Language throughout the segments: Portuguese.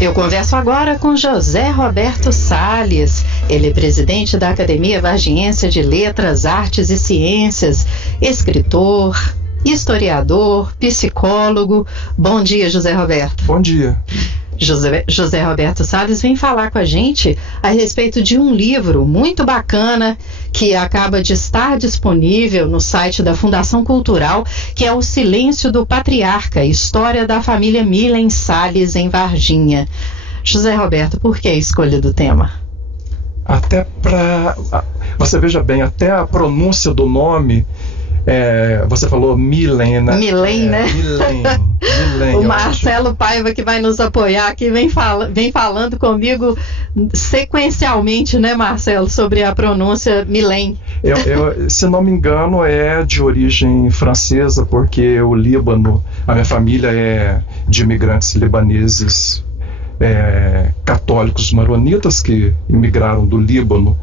Eu converso agora com José Roberto Salles. Ele é presidente da Academia Varginhense de Letras, Artes e Ciências, escritor, historiador, psicólogo. Bom dia, José Roberto. Bom dia. José Roberto Salles vem falar com a gente a respeito de um livro muito bacana que acaba de estar disponível no site da Fundação Cultural, que é O Silêncio do Patriarca, História da Família Milen Salles em Varginha. José Roberto, por que a escolha do tema? Até para... Você veja bem, até a pronúncia do nome... você falou Milen, né? Milen, né? Milen. O Marcelo Paiva, que vai nos apoiar aqui, vem falando comigo sequencialmente, né, Marcelo, sobre a pronúncia Milen. Se não me engano, é de origem francesa, porque o Líbano, a minha família é de imigrantes libaneses católicos maronitas que imigraram do Líbano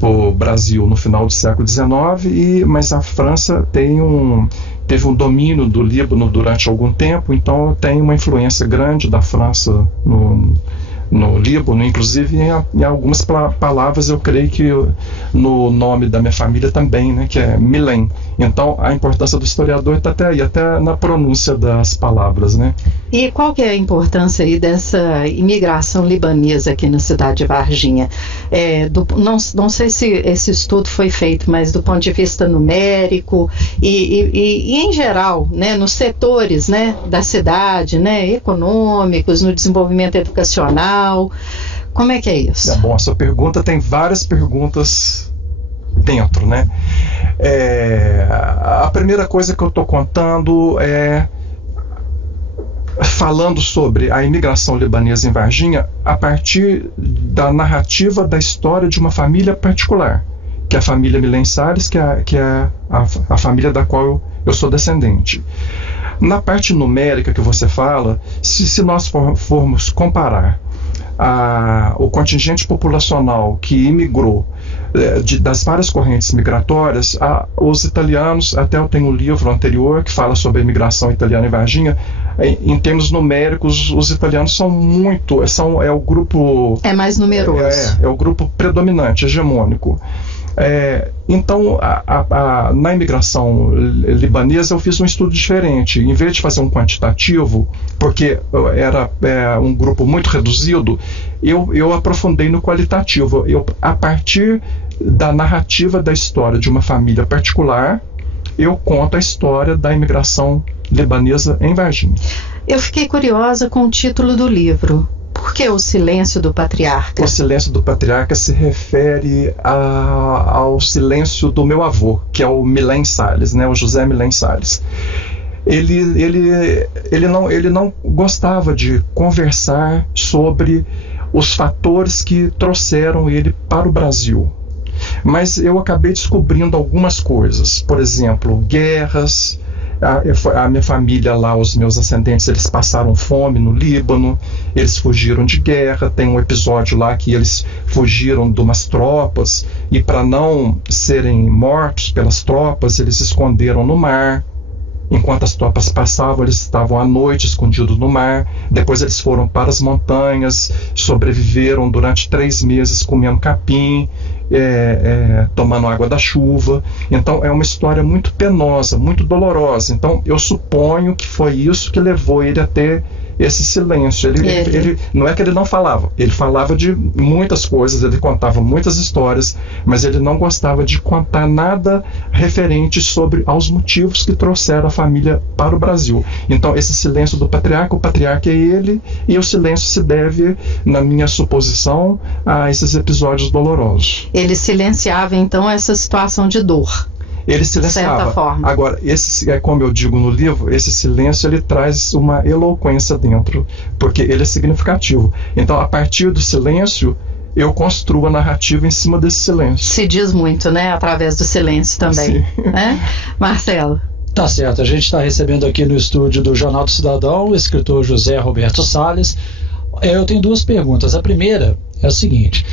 para o Brasil no final do século XIX, mas a França teve um domínio do Líbano durante algum tempo, então tem uma influência grande da França no Líbano, inclusive em algumas palavras eu creio que no nome da minha família também, né, que é Milen. Então a importância do historiador está até aí, até na pronúncia das palavras, né? E qual que é a importância aí dessa imigração libanesa aqui na cidade de Varginha? Não sei se esse estudo foi feito, mas do ponto de vista numérico e em geral, né, nos setores, né, da cidade, né, econômicos, no desenvolvimento educacional, como é que é isso? Bom, essa pergunta tem várias perguntas dentro, né? A primeira coisa que eu estou contando é falando sobre a imigração libanesa em Varginha a partir da narrativa da história de uma família particular, que é a família Milen Salles, que é a família da qual eu sou descendente. Na parte numérica que você fala, se nós formos comparar o contingente populacional que imigrou das várias correntes migratórias, os italianos, até eu tenho um livro anterior que fala sobre a imigração italiana em Varginha. Em termos numéricos, os italianos é o grupo... É mais numeroso. É o grupo predominante, hegemônico. Então, na imigração libanesa eu fiz um estudo diferente. Em vez de fazer um quantitativo, porque era um grupo muito reduzido, eu aprofundei no qualitativo. A partir da narrativa da história de uma família particular, eu conto a história da imigração libanesa em Varginha. Eu fiquei curiosa com o título do livro. Por que O Silêncio do Patriarca? O Silêncio do Patriarca se refere ao silêncio do meu avô, que é o Milen Salles, né, o José Milen Salles. Ele não gostava de conversar sobre os fatores que trouxeram ele para o Brasil. Mas eu acabei descobrindo algumas coisas, por exemplo, guerras. A minha família lá, os meus ascendentes, eles passaram fome no Líbano, eles fugiram de guerra. Tem um episódio lá que eles fugiram de umas tropas e, para não serem mortos pelas tropas, eles se esconderam no mar. Enquanto as tropas passavam, eles estavam à noite escondidos no mar. Depois eles foram para as montanhas, sobreviveram durante 3 meses comendo capim, tomando água da chuva. Então é uma história muito penosa, muito dolorosa. Então eu suponho que foi isso que levou ele a ter esse silêncio. Ele não é que ele não falava, ele falava de muitas coisas, ele contava muitas histórias, mas ele não gostava de contar nada referente aos motivos que trouxeram a família para o Brasil. Então esse silêncio do patriarca, o patriarca é ele, e o silêncio se deve, na minha suposição, a esses episódios dolorosos. Ele silenciava então essa situação de dor. Ele silenciava. De certa forma. Agora, como eu digo no livro, esse silêncio ele traz uma eloquência dentro, porque ele é significativo. Então, a partir do silêncio, eu construo a narrativa em cima desse silêncio. Se diz muito, né? Através do silêncio também. Né? Marcelo? Tá certo, a gente está recebendo aqui no estúdio do Jornal do Cidadão o escritor José Roberto Salles. Eu tenho 2 perguntas. A primeira é a seguinte: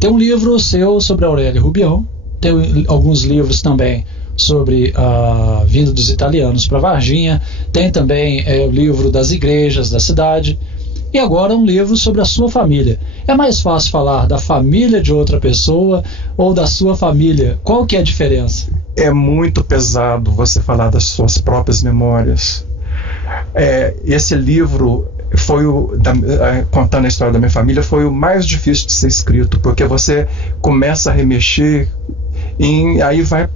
tem um livro seu sobre Aurélio Rubião, tem alguns livros também sobre a vinda dos italianos para Varginha, tem também o livro das igrejas da cidade. e agora um livro sobre a sua família. É mais fácil falar da família de outra pessoa ou da sua família? Qual que é a diferença? É muito pesado você falar das suas próprias memórias. Esse livro contando a história da minha família foi o mais difícil de ser escrito, porque você começa a remexer aí vai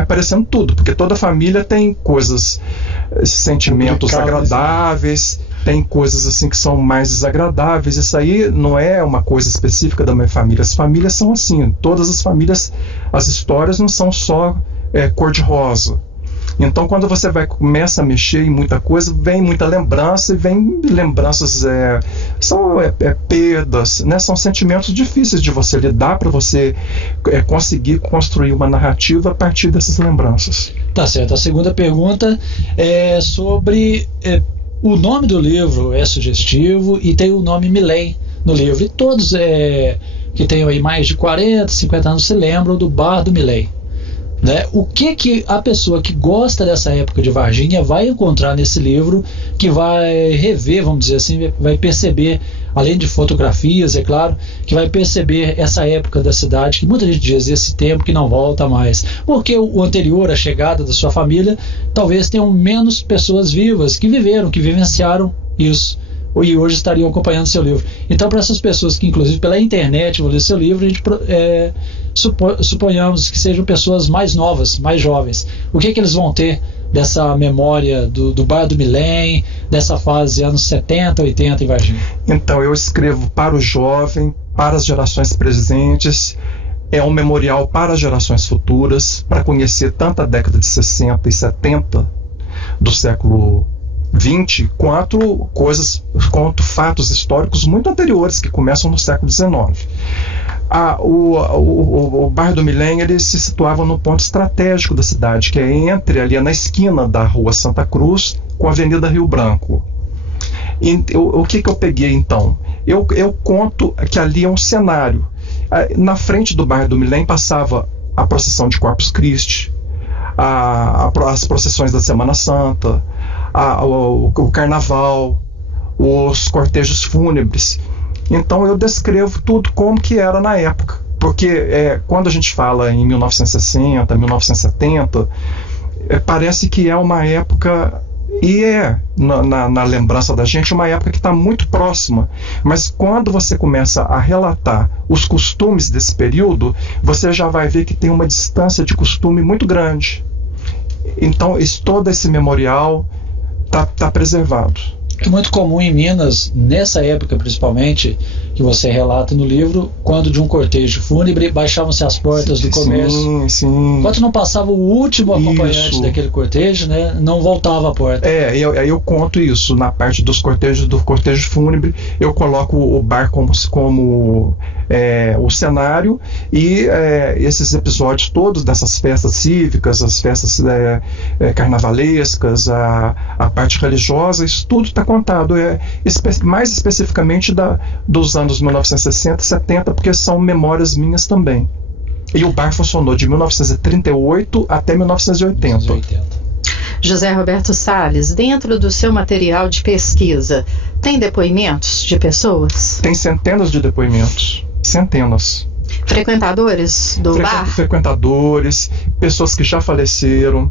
aparecendo tudo, porque toda família tem coisas, sentimentos agradáveis, tem coisas assim que são mais desagradáveis. Isso aí não é uma coisa específica da minha família. As famílias são assim, todas as famílias, as histórias não são só cor-de-rosa. Então, quando você começa a mexer em muita coisa, vem muita lembrança, e vem lembranças, são perdas, né? São sentimentos difíceis de você lidar, para você conseguir construir uma narrativa a partir dessas lembranças. Tá certo. A segunda pergunta é sobre o nome do livro é sugestivo e tem o nome Milém no livro. E todos que tenham aí mais de 40, 50 anos se lembram do Bar do Milém. Né? O que a pessoa que gosta dessa época de Varginha vai encontrar nesse livro, que vai rever, vamos dizer assim, vai perceber, além de fotografias, é claro, que vai perceber essa época da cidade, que muita gente diz esse tempo que não volta mais, porque o anterior, a chegada da sua família, talvez tenham menos pessoas vivas que viveram, que vivenciaram isso, e hoje estariam acompanhando seu livro. Então, para essas pessoas que, inclusive, pela internet vão ler seu livro, a gente suponhamos que sejam pessoas mais novas, mais jovens. O que eles vão ter dessa memória do Bar do Milém, dessa fase anos 70, 80 em Varginha? Então, eu escrevo para o jovem, para as gerações presentes. É um memorial para as gerações futuras, para conhecer tanto a década de 60 e 70 do século 20, quanto fatos históricos muito anteriores, que começam no século XIX. O Bar do Milém, ele se situava no ponto estratégico da cidade, que é ali na esquina da Rua Santa Cruz com a Avenida Rio Branco. E o que eu peguei então? Eu conto que ali é um cenário. Na frente do Bar do Milém passava a procissão de Corpus Christi, as procissões da Semana Santa, o carnaval, os cortejos fúnebres. Então eu descrevo tudo como que era na época, porque quando a gente fala em 1960, 1970, parece que é uma época, e na lembrança da gente, uma época que está muito próxima, mas quando você começa a relatar os costumes desse período, você já vai ver que tem uma distância de costume muito grande. Então todo esse memorial está preservado. É muito comum em Minas, nessa época principalmente, que você relata no livro, quando de um cortejo fúnebre baixavam-se as portas do comércio. Sim. Enquanto não passava o último acompanhante daquele cortejo, né, não voltava a porta. Eu conto isso na parte do cortejo fúnebre. Eu coloco o bar como o cenário, e esses episódios todos dessas festas cívicas, as festas carnavalescas, a parte religiosa, isso tudo está contado, mais especificamente dos anos 1960 e 70, porque são memórias minhas também. E o bar funcionou de 1938 até 1980. José Roberto Salles, dentro do seu material de pesquisa, tem depoimentos de pessoas? Tem centenas de depoimentos. Centenas. Frequentadores do bar? Frequentadores, pessoas que já faleceram.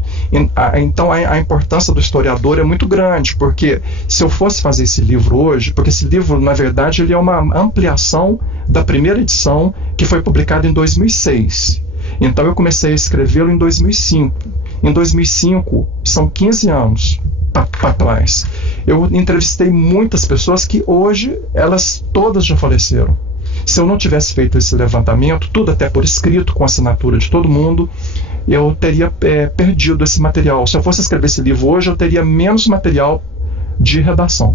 Então a importância do historiador é muito grande, porque se eu fosse fazer esse livro hoje, porque esse livro, na verdade, ele é uma ampliação da primeira edição, que foi publicada em 2006. Então eu comecei a escrevê-lo em 2005. Em 2005, são 15 anos para trás. Eu entrevistei muitas pessoas que hoje, elas todas já faleceram. Se eu não tivesse feito esse levantamento, tudo até por escrito, com assinatura de todo mundo, eu teria perdido esse material. Se eu fosse escrever esse livro hoje, eu teria menos material de redação.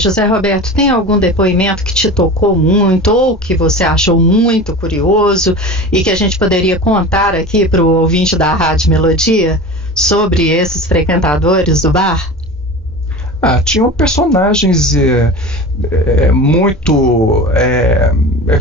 José Roberto, tem algum depoimento que te tocou muito, ou que você achou muito curioso, e que a gente poderia contar aqui para o ouvinte da Rádio Melodia sobre esses frequentadores do bar? Tinham personagens muito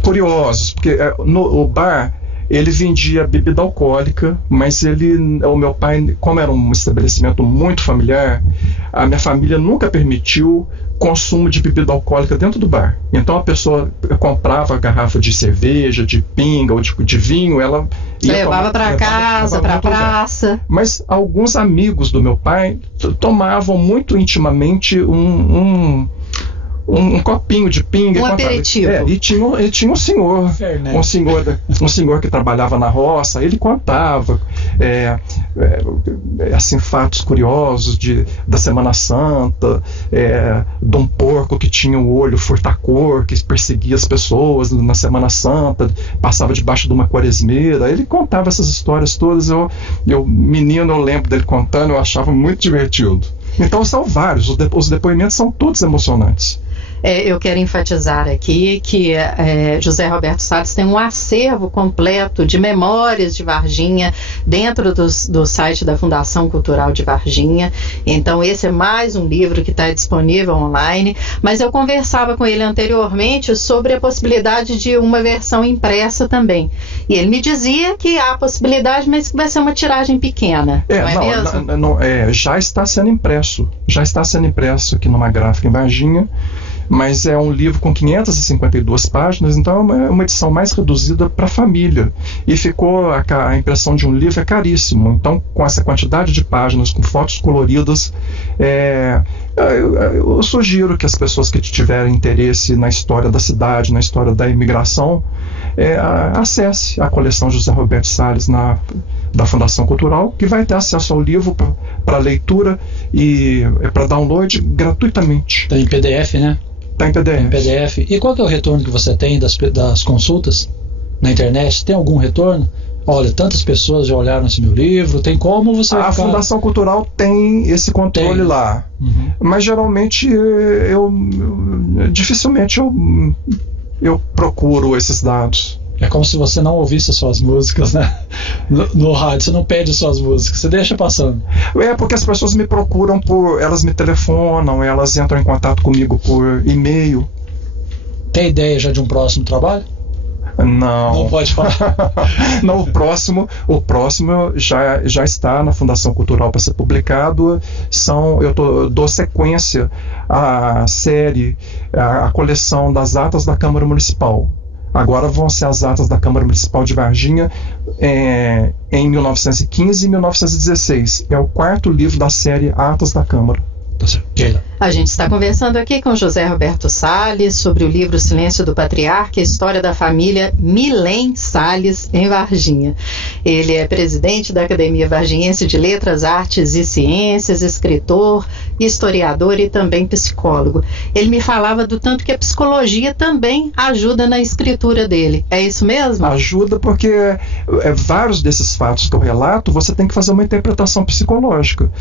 curiosos, porque o bar Ele vendia bebida alcoólica, mas o meu pai, como era um estabelecimento muito familiar, a minha família nunca permitiu consumo de bebida alcoólica dentro do bar. Então a pessoa comprava a garrafa de cerveja, de pinga ou de vinho, ela levava para casa, para a praça. Mas alguns amigos do meu pai tomavam muito intimamente um copinho de pinga. Um aperitivo. E tinha um senhor que trabalhava na roça, ele contava assim, fatos curiosos da Semana Santa, de um porco que tinha o olho furtacor, que perseguia as pessoas na Semana Santa, passava debaixo de uma quaresmeira. Ele contava essas histórias todas. Menino, eu lembro dele contando, eu achava muito divertido. Então são vários, os depoimentos são todos emocionantes. Eu quero enfatizar aqui que José Roberto Salles tem um acervo completo de memórias de Varginha dentro do site da Fundação Cultural de Varginha. Então esse é mais um livro que está disponível online, mas eu conversava com ele anteriormente sobre a possibilidade de uma versão impressa também, e ele me dizia que há possibilidade, mas que vai ser uma tiragem pequena, não é mesmo? Já está sendo impresso aqui numa gráfica em Varginha, mas é um livro com 552 páginas, então é uma edição mais reduzida para a família. E ficou, a impressão de um livro é caríssimo, então com essa quantidade de páginas, com fotos coloridas, eu sugiro que as pessoas que tiverem interesse na história da cidade, na história da imigração, acesse a coleção José Roberto Salles da Fundação Cultural, que vai ter acesso ao livro para leitura e para download gratuitamente. Tem em PDF, né? Está em PDF. E qual que é o retorno que você tem das consultas na internet? Tem algum retorno? Olha, tantas pessoas já olharam esse meu livro, tem como você... A Fundação Cultural tem esse controle lá. Uhum. Mas geralmente dificilmente eu procuro esses dados. É como se você não ouvisse suas músicas, né? No rádio, você não pede suas músicas, você deixa passando. Porque as pessoas me procuram elas me telefonam, elas entram em contato comigo por e-mail. Tem ideia já de um próximo trabalho? Não. Não pode falar. Não, o próximo já está na Fundação Cultural para ser publicado. Eu dou sequência à série, à coleção das atas da Câmara Municipal. Agora vão ser as atas da Câmara Municipal de Varginha em 1915 e 1916. É o 4º livro da série Atas da Câmara. A gente está conversando aqui com José Roberto Salles sobre o livro Silêncio do Patriarca, História da Família Milém Salles em Varginha. Ele é presidente da Academia Varginhense de Letras, Artes e Ciências, escritor, historiador e também psicólogo. Ele me falava do tanto que a psicologia também ajuda na escritura dele. É isso mesmo? Ajuda porque vários desses fatos que eu relato, você tem que fazer uma interpretação psicológica.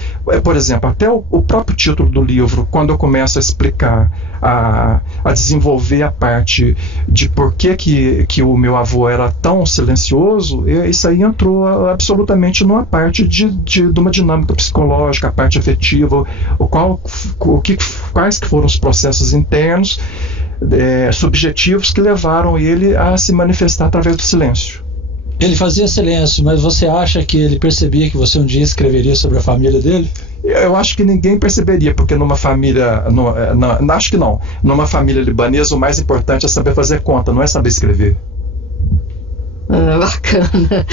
Por exemplo, até o próprio título do livro, quando eu começo a explicar, a desenvolver a parte de por que o meu avô era tão silencioso, isso aí entrou absolutamente numa parte de uma dinâmica psicológica, a parte afetiva, quais que foram os processos internos, subjetivos que levaram ele a se manifestar através do silêncio. Ele fazia silêncio, mas você acha que ele percebia que você um dia escreveria sobre a família dele? Eu acho que ninguém perceberia, porque numa família, acho que não, numa família libanesa o mais importante é saber fazer conta, não é saber escrever. Bacana.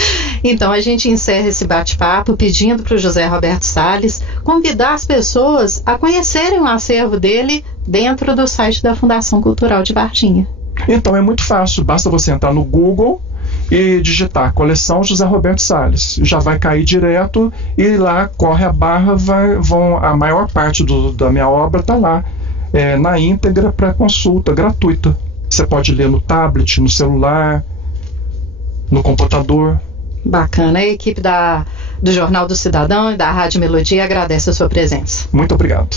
Então a gente encerra esse bate-papo pedindo para o José Roberto Salles convidar as pessoas a conhecerem o acervo dele dentro do site da Fundação Cultural de Varginha. Então é muito fácil, basta você entrar no Google e digitar coleção José Roberto Salles, já vai cair direto e lá corre a barra, a maior parte da minha obra está lá, na íntegra para consulta gratuita. Você pode ler no tablet, no celular, no computador. Bacana. A equipe do Jornal do Cidadão e da Rádio Melodia agradece a sua presença. Muito obrigado.